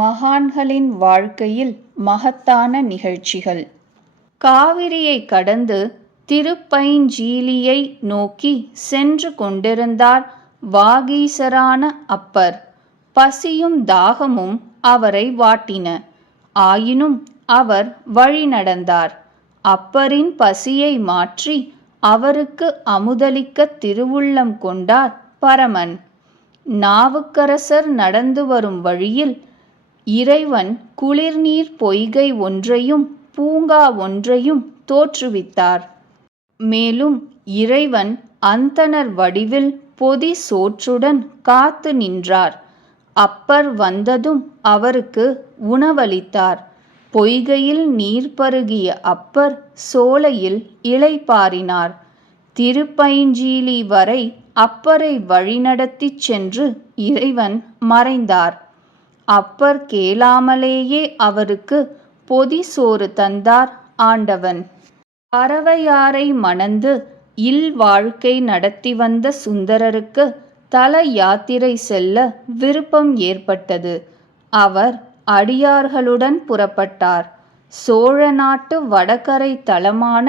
மகான்களின் வாழ்க்கையில் மகத்தான நிகழ்ச்சிகள். காவிரியை கடந்து திருப்பைஞ்சீலியை நோக்கி சென்று கொண்டிருந்தார் வாகீசரான அப்பர். பசியும் தாகமும் அவரை வாட்டின. ஆயினும் அவர் வழிநடந்தார் அப்பரின் பசியை மாற்றி அவருக்கு அமுதளிக்க திருவுள்ளம் கொண்டார் பரமன். நாவுக்கரசர் நடந்து வரும் வழியில் இறைவன் குளிர்நீர் பொய்கை ஒன்றையும் பூங்கா ஒன்றையும் தோற்றுவித்தார். மேலும் இறைவன் அந்தணர் வடிவில் பொதி சோற்றுடன் காத்து நின்றார். அப்பர் வந்ததும் அவருக்கு உணவளித்தார். பொய்கையில் நீர் பருகிய அப்பர் சோலையில் இளைப்பாறினார் திருப்பைஞ்சீலி வரை அப்பரை வழிநடத்திச் சென்று இறைவன் மறைந்தார். அப்பர் கேளாமலேயே அவருக்கு பொதி சோறு தந்தார் ஆண்டவன். பறவையாரை மணந்து இல் வாழ்க்கை நடத்தி வந்த சுந்தரருக்கு தல யாத்திரை செல்ல விருப்பம் ஏற்பட்டது. அவர் அடியார்களுடன் புறப்பட்டார். சோழ நாட்டு வடகரை தலமான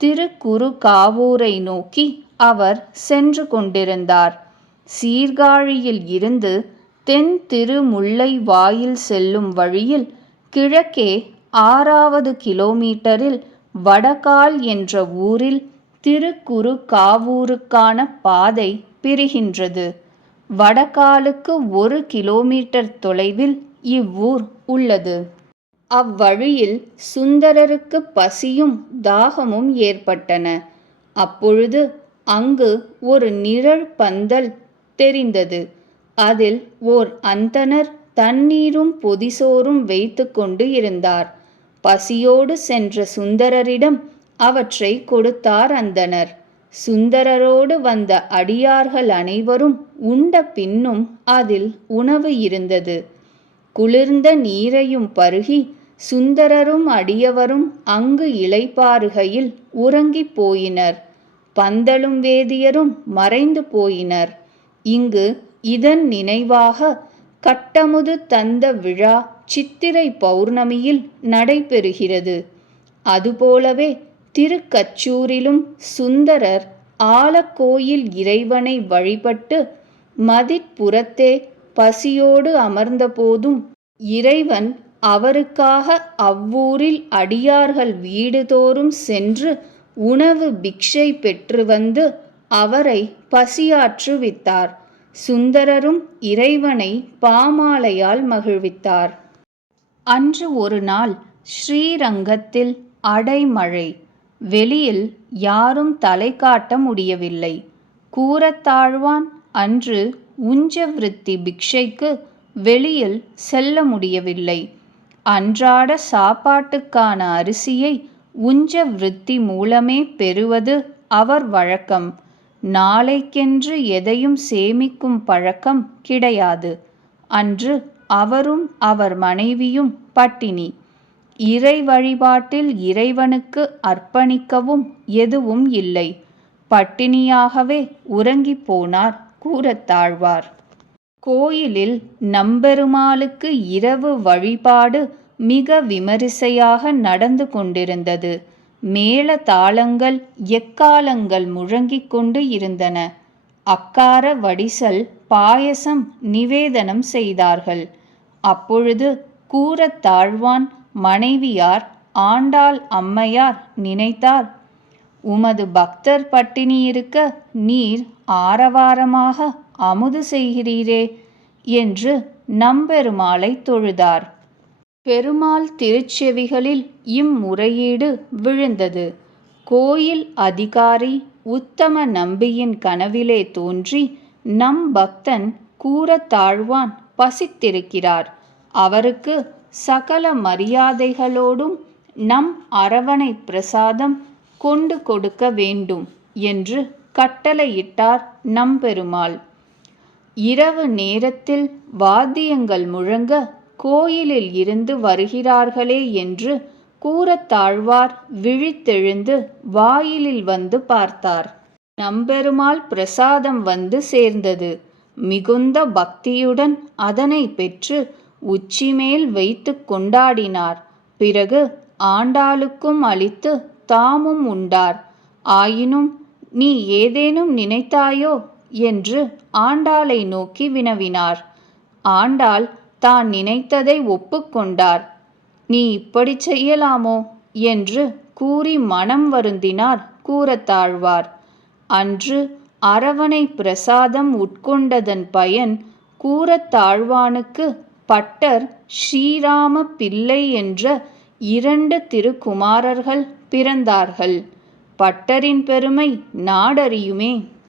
திருக்குறுகாவூரை நோக்கி அவர் சென்று கொண்டிருந்தார். சீர்காழியில் இருந்து தென் திருமுல்லை வாயில் செல்லும் வழியில் கிழக்கே ஆறாவது கிலோமீட்டரில் வடகால் என்ற ஊரில் திருக்குறுகாவூருக்கான பாதை பிரிகின்றது. வடகாலுக்கு ஒரு கிலோமீட்டர் தொலைவில் இவ்வூர் உள்ளது. அவ்வழியில் சுந்தரருக்கு பசியும் தாகமும் ஏற்பட்டன. அப்பொழுது அங்கு ஒரு நிழல் பந்தல் தெரிந்தது. அதில் ஓர் அந்தணர் தண்ணீரும் பொதிசோறும் வைத்து கொண்டு இருந்தார். பசியோடு சென்ற சுந்தரரிடம் அவற்றை கொடுத்தார் அந்தனர் சுந்தரரோடு வந்த அடியார்கள் அனைவரும் உண்ட பின்னும் அதில் உணவு இருந்தது. குளிர்ந்த நீரையும் பருகி சுந்தரரும் அடியவரும் அங்கு இளைப்பாறுகையில் உறங்கிப் போயினர். பந்தலும் வேதியரும் மறைந்து போயினர். இங்கு இதன் நினைவாக கட்டமுது தந்த விழா சித்திரை பௌர்ணமியில் நடைபெறுகிறது. அதுபோலவே திருக்கச்சூரிலும் சுந்தரர் ஆலக்கோயில் இறைவனை வழிபட்டு மதிப்புறத்தே பசியோடு அமர்ந்தபோதும் இறைவன் அவருக்காக அவ்வூரில் அடியார்கள் வீடுதோறும் சென்று உணவு பிக்ஷை பெற்று வந்து அவரை பசியாற்றுவித்தார். சுந்தரரும் இறைவனை பாமாலையால் மகிழ்வித்தார். அன்று ஒரு நாள் ஸ்ரீரங்கத்தில் அடைமழை. வெளியில் யாரும் தலை காட்ட முடியவில்லை. கூரத்தாழ்வான் அன்று உஞ்சவிருத்தி பிக்ஷைக்கு வெளியில் செல்ல முடியவில்லை. அன்றாட சாப்பாட்டுக்கான அரிசியை உஞ்ச விருத்தி மூலமே பெறுவது அவர் வழக்கம். நாளைக்கென்று எதையும் சேமிக்கும் பழக்கம் கிடையாது. அன்று அவரும் அவர் மனைவியும் பட்டினி. இறை வழிபாட்டில் இறைவனுக்கு அர்ப்பணிக்கவும் எதுவும் இல்லை. பட்டினியாகவே உறங்கிப் போனார் கூறத்தாழ்வார் கோயிலில் நம்பெருமாளுக்கு இரவு வழிபாடு மிக விமரிசையாக நடந்து கொண்டிருந்தது. மேள தாளங்கள் எக்காலங்கள் முழங்கிக் கொண்டு இருந்தன. அக்கார வடிசல் பாயசம் நிவேதனம் செய்தார்கள். அப்பொழுது கூறத்தாழ்வான் மனைவியார் ஆண்டாள் அம்மையார் நினைத்தார் உமது பக்தர் பட்டினி இருக்க நீர் ஆரவாரமாக அமுது செய்கிறீரே என்று நம்பெருமாளை தொழுதார். பெருமாள் திருச்செவிகளில் இம்முறையீடு விழுந்தது. கோயில் அதிகாரி உத்தம நம்பியின் கனவிலே தோன்றி நம் பக்தன் கூறத்தாழ்வான் பசித்திருக்கிறார். அவருக்கு சகல மரியாதைகளோடும் நம் அரவணை பிரசாதம் கொண்டு கொடுக்க வேண்டும் என்று கட்டளையிட்டார் நம்பெருமாள். இரவு நேரத்தில் வாத்தியங்கள் முழங்க கோயிலில் இருந்து வருகிறார்களே என்று கூறத்தாழ்வார் விழித்தெழுந்து வாயிலில் வந்து பார்த்தார். நம்பெருமாள் பிரசாதம் வந்து சேர்ந்தது. மிகுந்த பக்தியுடன் அதனை பெற்று உச்சிமேல் வைத்து கொண்டாடினார். பிறகு ஆண்டாளுக்கும் அளித்து தாமும் உண்டார். ஆயினும் நீ ஏதேனும் நினைத்தாயோ? என்று ஆண்டாளை நோக்கி வினவினார். ஆண்டாள் தான் நினைத்ததை ஒப்புக்கொண்டார். நீ இப்படி செய்யலாமோ? என்று கூறி மனம் வருந்தினார் கூறத்தாழ்வார் அன்று அரவணை பிரசாதம் உட்கொண்டதன் பயன் கூறத்தாழ்வானுக்கு பட்டர் ஸ்ரீராம பிள்ளை என்ற இரண்டு திருக்குமாரர்கள் பிறந்தார்கள். பட்டரின் பெருமை நாடறியுமே.